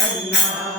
And.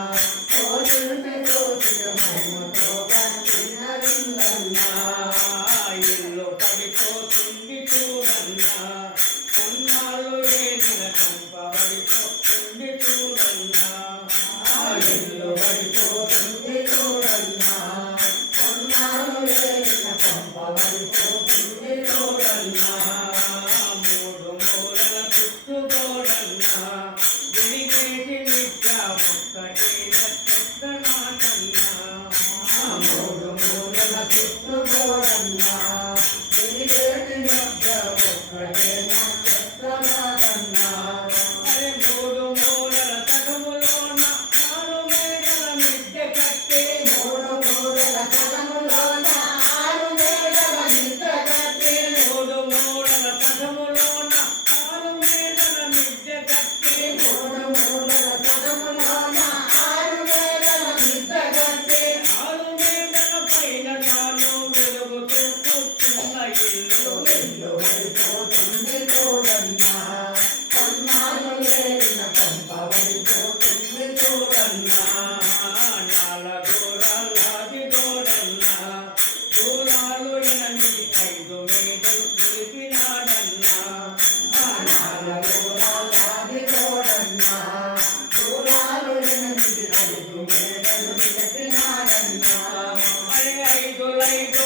ఐదు ఐదు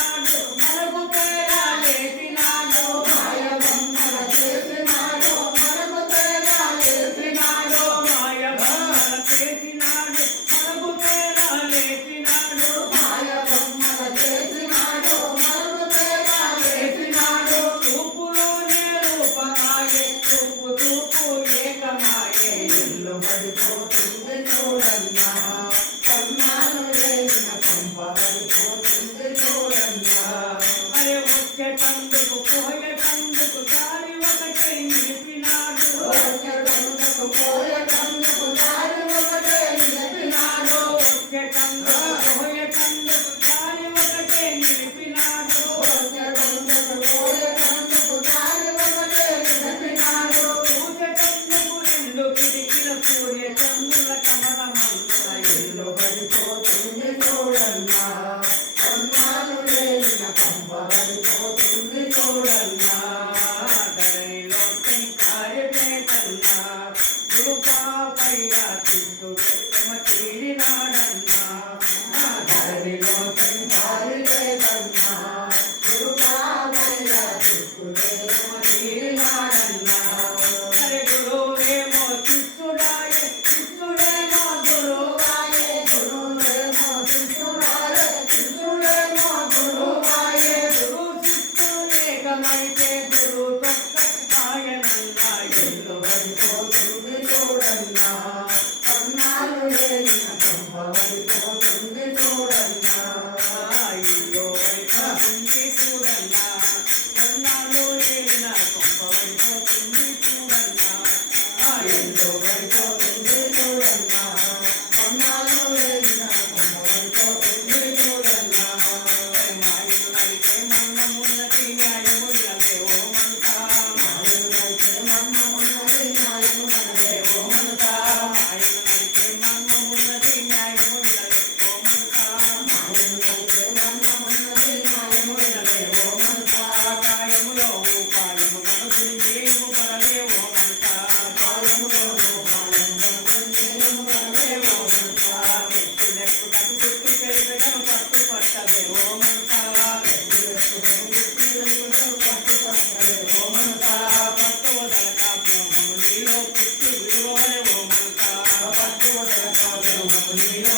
సూర్య చంద్రుల కమలమంతా ఇల్లు పడిపోతుంది చూడన్నా కొన్నాళ్ళు లేలిన కంప పడిపోతుంది చూడన్నా ధరలో కాయపేటన్నా Dulu. నీలో పుట్టి విలువలే ఓ మనసా పట్టు వదలక నీలో